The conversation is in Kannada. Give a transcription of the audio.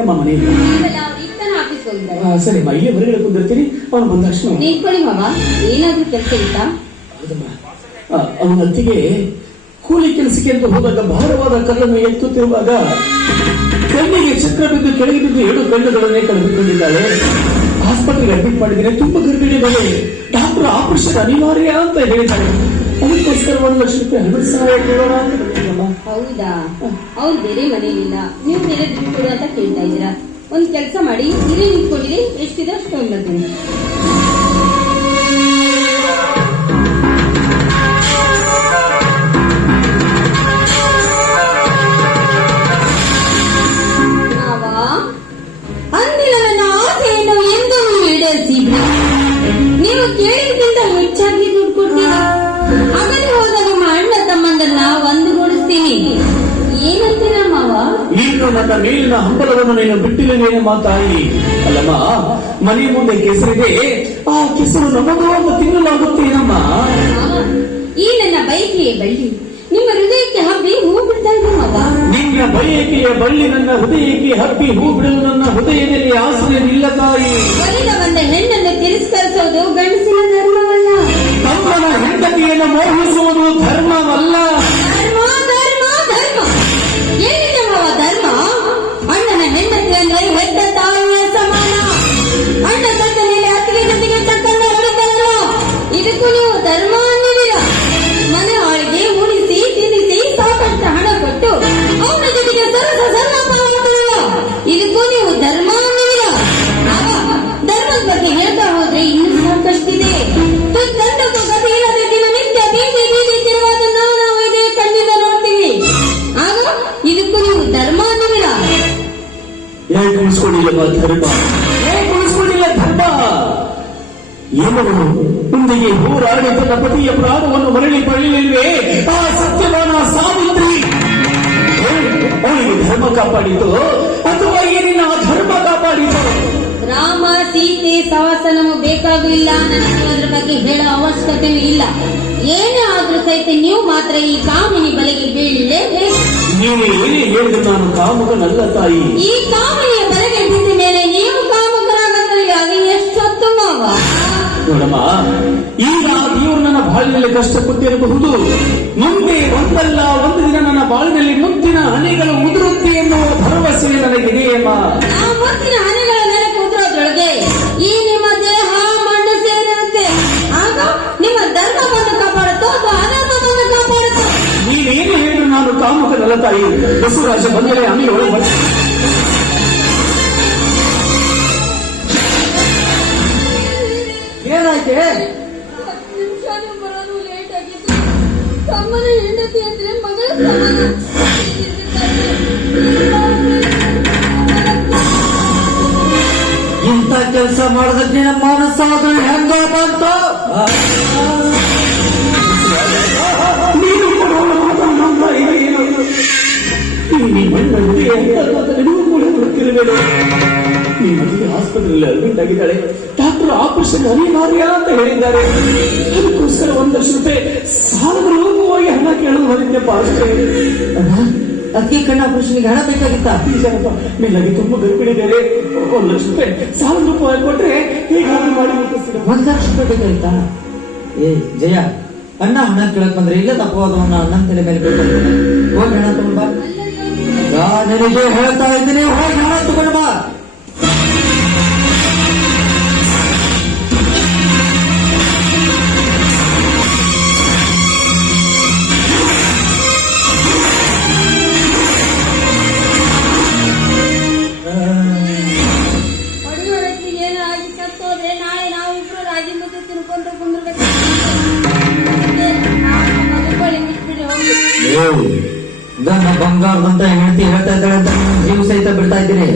ನಮ್ಮ ಮನೆಯಲ್ಲಿ. ಸರಿ ಇಲ್ಲೇ ಹೊರಗಡೆ ಕುಂದಿರ್ತೀನಿ. ಅವನು ಬಂದಷ್ಟು ನಿಂತ್ಕೊಳ್ಳಿ ಮಾವ. ಏನಾದ್ರೂ ಕೆಲಸ ಇತ್ತಾ? ಅವನ ಅತ್ತಿಗೆ ಕೂಲಿ ಕೆಲಸಕ್ಕೆ ಅಂತ ಹೋದಾಗ ಭಾರವಾದ ಕಲ್ಲನ್ನು ಎತ್ತುತ್ತಿರುವಾಗ ಕಣ್ಣಿಗೆ ಚಕ್ರ ಬಿದ್ದು ಕೆಳಗೆ ಬಿದ್ದು 2 ಕಣ್ಣುಗಳನ್ನೇ ಕಳೆದುಕೊಂಡಿದ್ದಾಳೆ. ಆಸ್ಪತ್ರೆಗೆ ಅಡ್ಮಿಟ್ ಮಾಡಿದ್ರೆ ತುಂಬಾ ಗರ್ಭಿಣಿ ಮೇಲೆ ಡಾಕ್ಟರ್ ಆಪರೇಷನ್ ಅನಿವಾರ್ಯ ಅಂತ ಹೇಳಿದ್ದಾರೆ. ಅದಕ್ಕೋಸ್ಕರ 1 ಲಕ್ಷ ರೂಪಾಯಿ ಹಣ ಸಹಾಯ ಕೊಡೋಣ ಅಂತ ಬಂದಿದ್ದಲ್ಲ. ಹೌದಾ? ಅವ್ರು ಬೇರೆ ಮನೆಯಲ್ಲಿಲ್ಲ, ನೀವು ಬೇರೆ ದುಡ್ಡು ಕೊಡು ಅಂತ ಕೇಳ್ತಾ ಇದ್ದೀರಾ. ಒಂದ್ ಕೆಲಸ ಮಾಡಿ, ಇಲ್ಲೇ ನಿಂತ್ಕೊಂಡಿರಿ, ಎಷ್ಟಿದೆ ಅಷ್ಟು ತಗೊಂಡ್ಬರ್ತೀನಿ. ನೀವು ಕೇಳಿದ್ರಿಂದ ಹೆಚ್ಚಾಗಿ ದುಡ್ಡು ಕೊಡ್ತೀವಿ. ಆಗಲೇ ಹೋದ ನಿಮ್ಮ ಅಣ್ಣ ತಮ್ಮಂದನ್ನ ಒಂದುಗೂಡಿಸ್ತೀನಿ. ಏನಂತೀರ ಮಾವ? ನೀನು ನನ್ನ ಮೇಲಿನ ಹಂಬಲವನ್ನು ನೀನು ಬಿಟ್ಟಿಲ್ಲ ಮಾತಾಡಿ. ಅಲ್ಲಮ್ಮ, ಮನೆ ಮುಂದೆ ಕೆಸರಿದೆ, ಆ ಕೆಸರು ನಮಗೂ ಅಂತ ತಿನ್ನಲಾಗುತ್ತೇನಮ್ಮ. ಈ ನನ್ನ ಬೈಕೆಯ ಬಳ್ಳಿ ನಿಮ್ಮ ಹೃದಯಕ್ಕೆ ಹಬ್ಬಿ ಹೂ ಬಿಡ್ತಾ ಇದೆ ಮಾವ. ನಿನ್ನ ಬಯಕೆಯ ಬಳ್ಳಿ ನನ್ನ ಹೃದಯಕ್ಕೆ ಹಬ್ಬಿ ಹೂ ಬಿಡಲು ನನ್ನ ಹೃದಯದಲ್ಲಿ ಆಶ್ರಯವಿಲ್ಲ ತಾಯಿ. ಒಲಿದ ಬಂದ ಹೆಣ್ಣನ್ನು ತಿರಸ್ಕರಿಸೋದು ಗಂಡಸಿನ ಧರ್ಮವಲ್ಲ. ತಮ್ಮನ ಹೆಂಡತಿಯನ್ನು ಮೋಹಿಸುವುದು ಧರ್ಮವಲ್ಲ. ಧರ್ಮ ಧರ್ಮ ಧರ್ಮ ಏನಿದೆ ಮಾವ ಧರ್ಮ? ಅಣ್ಣನ ಹೆಂಡತಿ ಅಂದ್ರೆ ಹೆತ್ತ ತಾಯಿಯ ಸಮಾನ. ಅಣ್ಣ ಸತ್ತ ಮೇಲೆ ಅತ್ತಿಗೆ ಜೊತೆಗೆ ತಕ್ಕಂತ ಹೊಡಿತಾರಲ್ಲ, ಇದಕ್ಕೂ ನೀವು ಧರ್ಮ ಅನ್ನುವಿರ. ಮನೆ ಆಳಿಗೆ ಉಳಿಸಿ ತಿನ್ನಿಸಿ ಸಾಕಷ್ಟು ಹಣ ಕೊಟ್ಟು ಅವನ ಜೊತೆಗೆ ಸರಸ ಇದಕ್ಕೂ ನೀವು ಧರ್ಮ ಅನ್ನುವಿರ. ಧರ್ಮದ ಬಗ್ಗೆ ಹೇಳ್ತಾ ಹೋದ್ರೆ ಇನ್ನೂ ಸಾಕಷ್ಟಿದೆ. ತಂಡಕ್ಕೂ ಗತಿ ಇಲ್ಲದೆ ದಿನ ನಿತ್ಯ ಬೀದಿ ಬೀದಿ ತಿರುವುದನ್ನ ನಾವು ಇದೇ ಕಣ್ಣಿಂದ ನೋಡ್ತೀವಿ. ಆಗ ಇದಕ್ಕೂ ನೀವು ಧರ್ಮ ಅನ್ನುವಿರ. ಹೇಗೆ ಉಳಿಸ್ಕೊಂಡಿಲ್ಲಮ್ಮ ಧರ್ಮ? ಹೇಗೆ ಉಳಿಸ್ಕೊಂಡಿಲ್ಲ ಧರ್ಮ? ಏನವನು ಮುಂದೆಗೆ ಹೋರಾಡಿ ತನ್ನ ಪತಿಯ ಪ್ರಾಣವನ್ನು ಮರಳಿ ಪಡೆಯಲಿಲ್ವೇ ಆ ಸತ್ಯವಾನ ಸಾವಿತ್ರಿ? ಅವನಿಗೆ ಧರ್ಮ ಕಾಪಾಡಿತು ಅಥವಾ ಏನಿನ ಧರ್ಮ ಕಾಪಾಡಿತು? ರಾಮ ಸೀತೆ ಸಹವಾಸ ನಮಗೆ ಬೇಕಾಗಲಿಲ್ಲ. ನನಗೆ ಅದ್ರ ಬಗ್ಗೆ ಹೇಳೋ ಅವಶ್ಯಕತೆಯೂ ಇಲ್ಲ. ಏನೇ ಆದ್ರೂ ಸಹಿತ ನೀವು ಮಾತ್ರ ಈ ಕಾಮಿನಿ ಬಲೆಗೆ ಬೀಳಲೇಬೇಕು. ನೀನು ಏನೇ ಹೇಳಿದ್ರು ನಾನು ಕಾಮುಕನಲ್ಲ ತಾಯಿ. ಈ ಕಾಮಿನಿಯ ಬಲೆಗೆ ಬಿದ್ದ ಮೇಲೆ ನೀವು ಕಾಮುಕರಾಗಲಿಗಾಗಿ ಎಷ್ಟೊತ್ತು ಮಾವ? ನೋಡಮ್ಮ, ಈಗ ಇವರು ನನ್ನ ಬಾಳಿನಲ್ಲಿ ಕಷ್ಟ ಕೊಟ್ಟಿರಬಹುದು. ಮುಂದೆ ಒಂದಲ್ಲ ಒಂದು ದಿನ ನನ್ನ ಬಾಳಿನಲ್ಲಿ ಮುತ್ತಿನ ಹನಿಗಳು ಉದುರುತ್ತೆ ಎನ್ನುವ ಭರವಸೆ ನನಗಿದೆಯಮ್ಮ. ಆ ಮುತ್ತಿನ ಹನಿಗಳ ಮೇಲೆ ಕುದುರೋದ್ರೊಳಗೆ ಈ ನಿಮ್ಮ ದೇಹ ಮಣ್ಣು ಸೇರಿರುತ್ತೆ. ಆಗ ನಿಮ್ಮ ಧರ್ಮವನ್ನು ಕಾಪಾಡುತ್ತೋ ಅಥವಾ ಅಧರ್ಮವನ್ನು ಕಾಪಾಡುತ್ತೋ? ನೀವೇನು ಹೇಳಿದ್ರು ನಾನು ಕಾಮುಕನಲ್ಲ ತಾಯಿ. ಬಸವರಾಜ ಬಂದರೆ ಆಮೇಲೆ ಒಳಗೆ ಏನಾಯ್ತೆ? 10 ನಿಮಿಷ ಬರೋದು ಲೇಟ್ ಆಗಿತ್ತು. ತಮ್ಮನ ಹೆಂಡತಿ ಅಂದ್ರೆ ಮಗಳ ಸಮಾನ. ಇಂಥ ಕೆಲಸ ಮಾಡೋದಕ್ಕೆ ನಮ್ಮ ಮನಸ್ಸಾದ್ರೂ ಹೆಂಗ ಬಂತು? ನೀನು ಕೊಡುವ ಮಾತನ್ನ ಏನು ಕೂಡ ಗೊತ್ತಿರಬೇಡ. ಈ ಮದುವೆ ಆಸ್ಪತ್ರೆಯಲ್ಲಿ ಅಡ್ಮಿಟ್ ಆಗಿದ್ದಾಳೆ. ಡಾಕ್ಟರ್ ಆಪರೇಷನ್ ಅನಿವಾರ್ಯ ಅಂತ ಹೇಳಿದ್ದಾರೆ. ಅದಕ್ಕೋಸ್ಕರ 1 ಲಕ್ಷ ರೂಪಾಯಿ ಸಾರ್ವಜನಿಕವಾಗಿ ಹಣ ಕೇಳಲು ಹೊರಗಿದ್ದಪ್ಪ ಅಷ್ಟೇ. ಅದಕ್ಕೆ ಕಣ್ಣ ಆಪರೇಷನ್ಗೆ ಹಣ ಬೇಕಾಗಿತ್ತ? ಮೇಲಾಗಿ ತುಂಬಾ ಗರ್ಭಿಣಿ ಬೇರೆ. 1 ಲಕ್ಷ ರೂಪಾಯಿ ₹1,000 ಕೊಟ್ರೆ ಹೇಗಾದ್ರೂ ಮಾಡಿ ಮುಟ್ಟಿಸ್ತೀರ. 1 ಲಕ್ಷ ರೂಪಾಯಿ ಬೇಕಾಗಿತ್ತ? ಏ ಜಯ, ಅಣ್ಣ ಹಣ ಕೇಳಕ್ ಬಂದ್ರೆ ಇಲ್ಲ ತಪ್ಪವಾದವನ್ನ ಅಣ್ಣನ ತಲೆ ಮೇಲೆ ಬೇಕಾಗ್ತದೆ. ಹೋಗಿ ಹಣ ತಗೊಂಡ್ ಬಾ. ನನಗೆ ಹೇಳ್ತಾ ಇದ್ದೀನಿ, ಹೋಗಿ ಹಣ ತಗೊಂಡ್ ಬಾ. ಏನಾಗಿ ಸತ್ತೋದ್ರೆ ನಾಳೆ ನಾವಿಬ್ರು ರಾಗಿ ಮುದ್ದೆ ತಿನ್ಕೊಂಡು ಕುಂದಿರ್ಬೇಕು. ಗನ್ನ ಬಂಗಾರದಂತ ಹೆಂಡತಿ ಹೇಳ್ತಾ ಇದ್ದಾಳೆ ಅಂತ ಜೀವ ಸಹಿತ ಬಿಡ್ತಾ ಇದ್ದೀನಿ.